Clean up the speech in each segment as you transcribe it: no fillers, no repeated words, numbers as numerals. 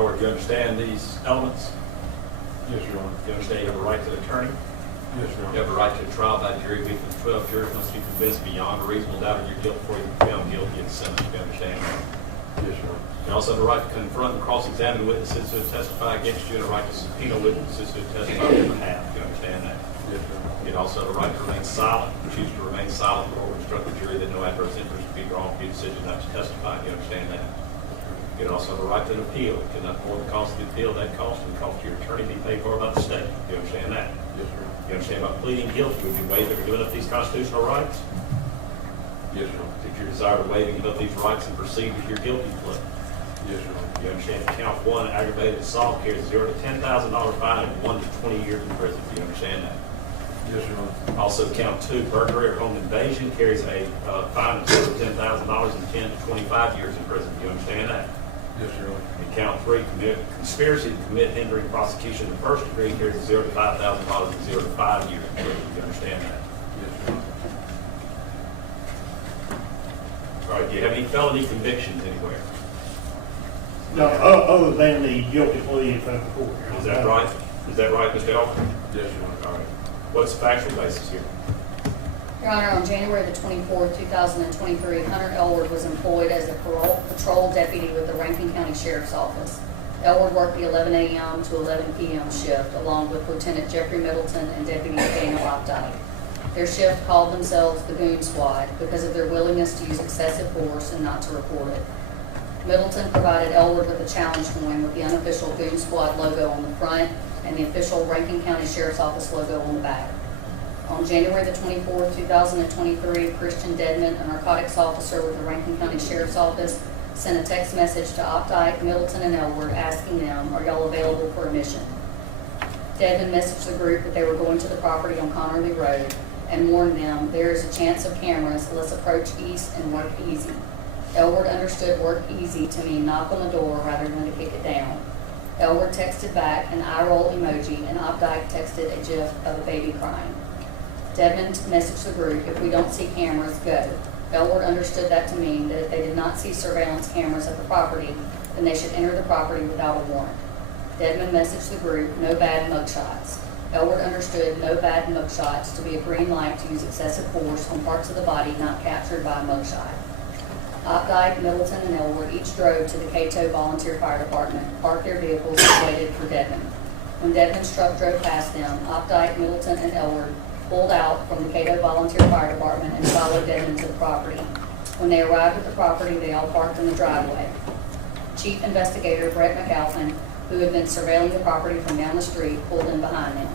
Elward, do you understand these elements? Yes, Your Honor. Do you understand you have a right to an attorney? Yes, Your You Honor. have a right to a trial by jury. We from 12 jurors must be convinced beyond a reasonable doubt of your guilt before you can be found guilty of the sentence. Do you understand that? Yes, Your Honor. You also have a right to confront and cross-examine witnesses who testify against you and a right to subpoena witnesses who testify on your behalf. Do you understand that? Yes, Your Honor. You also have a right to remain silent. Choose to remain silent or instruct the jury that no adverse interest will be drawn from your decision not to testify. Do you understand that? You also have a right to an appeal. You cannot afford the cost of the appeal. That cost and the cost of your attorney be paid for by the state. Do you understand that? Yes, Your Honor. You understand about pleading guilty? Would you waive or giving up these constitutional rights? Yes, Your Honor. If you desire to waive and give up these rights and proceed with your guilty plea. Yes, Your Honor. You understand count 1, aggravated assault, carries $0 to $10,000 fine and 1 to 20 years in prison. Do you understand that? Yes, Your Honor. Also, count 2, burglary or home invasion, carries a fine of $0 to $10,000 and 10 to 25 years in prison. Do you understand that? Yes, Your Honor. And count 3, conspiracy to commit hindering prosecution in the first degree, carries $0 to $5,000 and 0 to 5 years in prison. Do you understand that? Yes, Your Honor. All right. Do you have any felony convictions anywhere? No, other than the guilty plea in front of the court. Is that right? Is that right, Mr. Elward? Yes, Your Honor. All right. What's the factual basis here? Your Honor, on January the 24th, 2023, Hunter Elward was employed as a patrol deputy with the Rankin County Sheriff's Office. Elward worked the 11 a.m. to 11 p.m. shift, along with Lieutenant Jeffrey Middleton and Deputy Daniel Opdyke. Their shift called themselves the Goon Squad because of their willingness to use excessive force and not to report it. Middleton provided Elward with a challenge coin with the unofficial Goon Squad logo on the front and the official Rankin County Sheriff's Office logo on the back. On January the 24th, 2023, Christian Dedman, a narcotics officer with the Rankin County Sheriff's Office, sent a text message to Opdyke, Middleton, and Elward asking them, "Are y'all available for a mission?" Dedman messaged the group that they were going to the property on Connerly Road and warned them, "There is a chance of cameras, let's approach east and work easy." Elward understood work easy to mean knock on the door rather than to kick it down. Elward texted back an eye roll emoji, and Opdyke texted a gif of a baby crying. Dedman messaged the group, "If we don't see cameras, go." Elward understood that to mean that if they did not see surveillance cameras at the property, then they should enter the property without a warrant. Dedman messaged the group, "No bad mugshots." Elward understood no bad mugshots to be a green light to use excessive force on parts of the body not captured by a mugshot. Opdyke, Middleton, and Elward each drove to the Cato Volunteer Fire Department, parked their vehicles, and waited for Dedman. When Dedman's truck drove past them, Opdyke, Middleton, and Elward pulled out from the Cato Volunteer Fire Department and followed Dedman to the property. When they arrived at the property, they all parked in the driveway. Chief Investigator Brett McAlpin, who had been surveilling the property from down the street, pulled in behind them.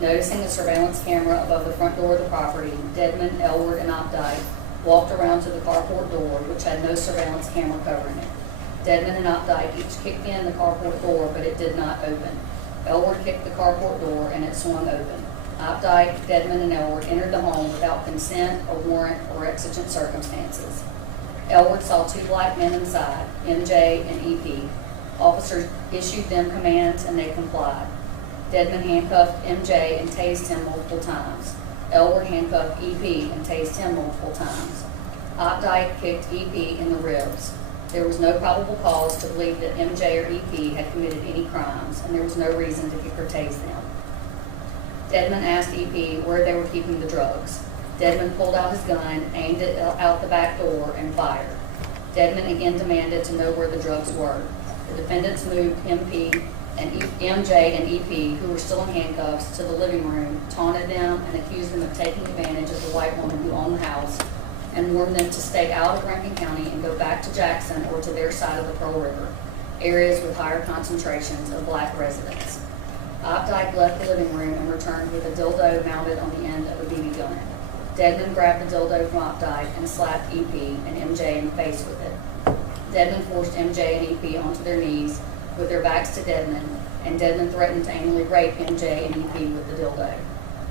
Noticing the surveillance camera above the front door of the property, Dedman, Elward, and Opdyke walked around to the carport door, which had no surveillance camera covering it. Dedman and Opdyke each kicked in the carport door, but it did not open. Elward kicked the carport door, and it swung open. Opdyke, Dedman, and Elward entered the home without consent, a warrant, or exigent circumstances. Elward saw two black men inside, MJ and EP. Officers issued them commands, and they complied. Dedman handcuffed MJ and tased him multiple times. Elward handcuffed EP and tased him multiple times. Opdyke kicked EP in the ribs. There was no probable cause to believe that MJ or EP had committed any crimes, and there was no reason to kick or tase them. Dedman asked EP where they were keeping the drugs. Dedman pulled out his gun, aimed it out the back door, and fired. Dedman again demanded to know where the drugs were. The defendants moved MJ and EP, who were still in handcuffs, to the living room, taunted them, and accused them of taking advantage of the white woman who owned the house, and warned them to stay out of Rankin County and go back to Jackson or to their side of the Pearl River, areas with higher concentrations of black residents. Opdyke left the living room and returned with a dildo mounted on the end of a BB gun. Dedman grabbed the dildo from Opdyke and slapped EP and MJ in the face with it. Dedman forced MJ and EP onto their knees with their backs to Dedman, and Dedman threatened to anally rape MJ and EP with the dildo.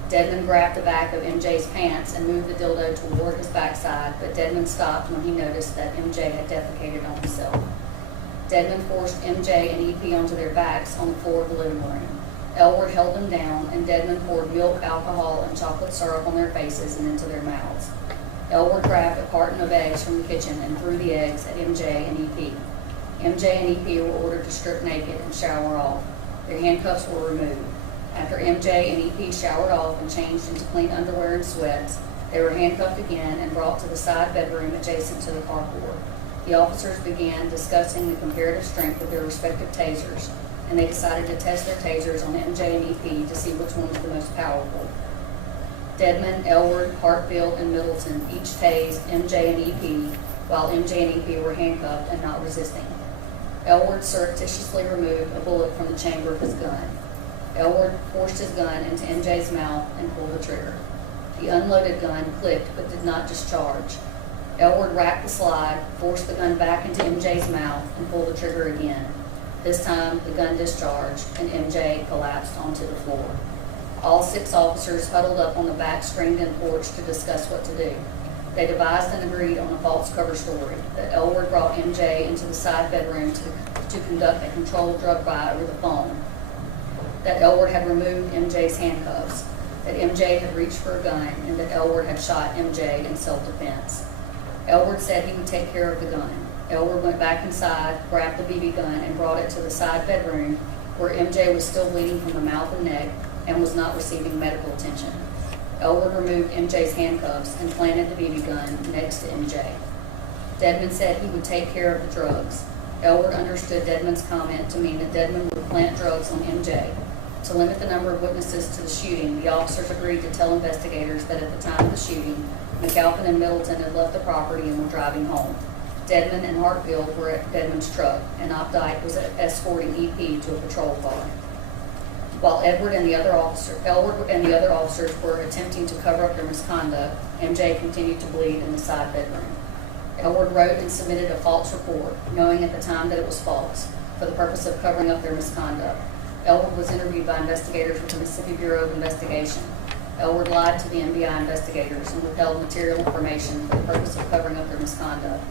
Dedman grabbed the back of MJ's pants and moved the dildo toward his backside, but Dedman stopped when he noticed that MJ had defecated on himself. Dedman forced MJ and EP onto their backs on the floor of the living room. Elward held them down, and Dedman poured milk, alcohol, and chocolate syrup on their faces and into their mouths. Elward grabbed a carton of eggs from the kitchen and threw the eggs at MJ and EP. MJ and EP were ordered to strip naked and shower off. Their handcuffs were removed. After MJ and EP showered off and changed into clean underwear and sweats, they were handcuffed again and brought to the side bedroom adjacent to the carport. The officers began discussing the comparative strength of their respective tasers, and they decided to test their tasers on MJ and EP to see which one was the most powerful. Dedmon, Elward, Hartfield, and Middleton each tased MJ and EP, while MJ and EP were handcuffed and not resisting. Elward surreptitiously removed a bullet from the chamber of his gun. Elward forced his gun into MJ's mouth and pulled the trigger. The unloaded gun clicked but did not discharge. Elward racked the slide, forced the gun back into MJ's mouth, and pulled the trigger again. This time, the gun discharged, and MJ collapsed onto the floor. All 6 officers huddled up on the back screened-in porch to discuss what to do. They devised and agreed on a false cover story that Elward brought MJ into the side bedroom to conduct a controlled drug buy over the phone, that Elward had removed MJ's handcuffs, that MJ had reached for a gun, and that Elward had shot MJ in self-defense. Elward said he would take care of the gun. Elward went back inside, grabbed the BB gun, and brought it to the side bedroom where MJ was still bleeding from the mouth and neck and was not receiving medical attention. Elward removed MJ's handcuffs and planted the BB gun next to MJ. Dedmon said he would take care of the drugs. Elward understood Dedmon's comment to mean that Dedmon would plant drugs on MJ. To limit the number of witnesses to the shooting, the officers agreed to tell investigators that at the time of the shooting, McAlpin and Middleton had left the property and were driving home. Dedmon and Hartfield were at Dedmon's truck, and Opdyke was escorting EP to a patrol car. While Elward and the other officers were attempting to cover up their misconduct, MJ continued to bleed in the side bedroom. Elward wrote and submitted a false report, knowing at the time that it was false, for the purpose of covering up their misconduct. Elward was interviewed by investigators with the Mississippi Bureau of Investigation. Elward lied to the MBI investigators and withheld material information for the purpose of covering up their misconduct.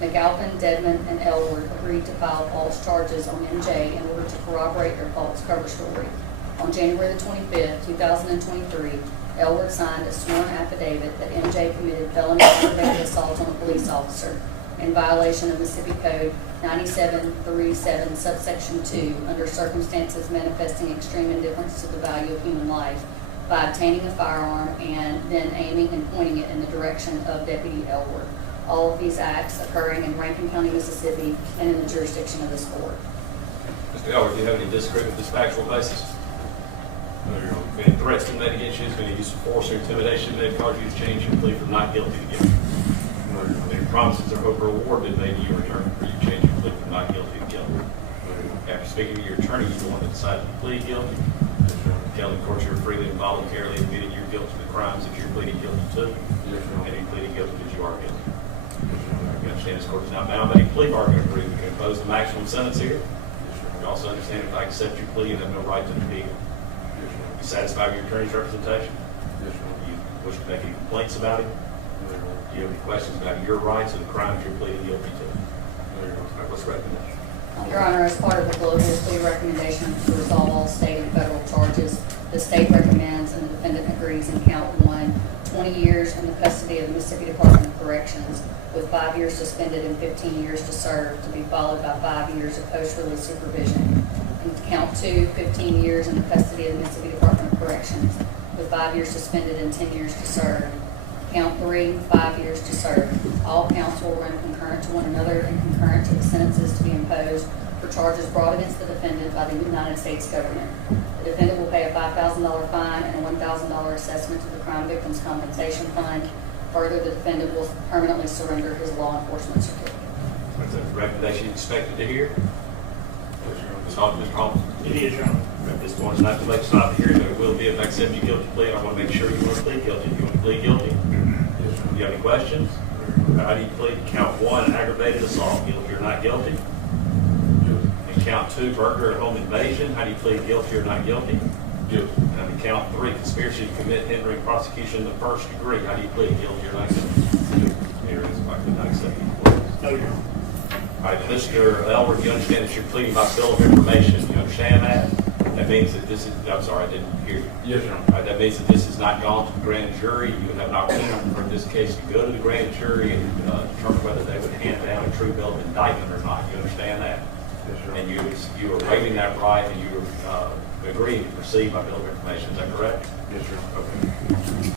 McAlpin, Dedmon, and Elward agreed to file false charges on MJ in order to corroborate their false cover story. On January the 25th, 2023, Elward signed a sworn affidavit that MJ committed felony aggravated assault on a police officer in violation of Mississippi Code 9737 subsection 2 under circumstances manifesting extreme indifference to the value of human life by obtaining a firearm and then aiming and pointing it in the direction of Deputy Elward. All of these acts occurring in Rankin County, Mississippi, and in the jurisdiction of this court. Mr. Elward, do you have any disagreement with this factual basis? No, Your Honor. Any threats been made against you? Has any use of force or intimidation that caused you to change your plea from not guilty to guilty? No, Your Honor. Any promises or hope or reward been made to you in return for you change your plea from not guilty to guilty? No, Your Honor. After speaking to your attorney, you're the one that decided to plead guilty. Yes, Your Honor. Telling the court you're freely and voluntarily admitting you're guilty of the crimes that you're pleading guilty to, Yes, Your and Honor. you're pleading guilty because you are guilty. Yes, Your Honor. You understand this court is not bound by any plea bargain agreement to impose the maximum sentence here. Yes, Your You Honor. also understand if I accept your plea, you have no right to appeal. Yes, Your You satisfied with your attorney's representation? Honor. Yes, Your Honor. You wish to make any complaints about it? No, Your Honor. Do you have any questions about your rights and the crimes you're pleading guilty to? No, Your All Honor. right, what's the recommendation? Your Honor, as part of the global plea recommendation to resolve all state and federal charges, the state recommends and the defendant agrees in count 1, 20 years in the custody of the Mississippi Department of Corrections with 5 years suspended and 15 years to serve, to be followed by 5 years of post-release supervision. And count 2, 15 years in the custody of the Mississippi Department of Corrections with 5 years suspended and 10 years to serve. Count 3, 5 years to serve. All counts will run concurrent to one another and concurrent to the sentences to be imposed for charges brought against the defendant by the United States government. The defendant will pay a $5,000 fine and a $1,000 assessment to the Crime Victims Compensation Fund. Further, the defendant will permanently surrender his law enforcement certificate. That's a recommendation you expected to hear. Yes, Your Honor. Ms. Hoffman, Mr. Holmes. It is, Your Honor. At this point, it's not too late to stop the hearing, but it will be if I accept your guilty plea, and I want to make sure you want to plead guilty. You want to plead guilty? Yes, Your Do Honor. you have any questions? How do you plead to count 1, aggravated assault, guilty or not guilty? Guilty. And count 2, burglary or home invasion, how do you plead guilty or not guilty? Guilty. And in count 3, conspiracy to commit hindering prosecution in the first degree, how do you plead guilty or not guilty? Guilty. Here it is, if I could not accept these pleas. No, Your Honor. All right, Mr. Elward, you understand that you're pleading by bill of information, you understand that? That means that this is, I'm sorry, I didn't hear you. Yes, Your All Honor. right, that means that this has not gone to the grand jury. You have an opportunity for this case to go to the grand jury and determine whether they would hand down a true bill of indictment or not. You understand understand that? Yes, sir. And you were waiving that right, and you were agreeing to proceed by bill of information, is that correct? Yes, sir. Okay.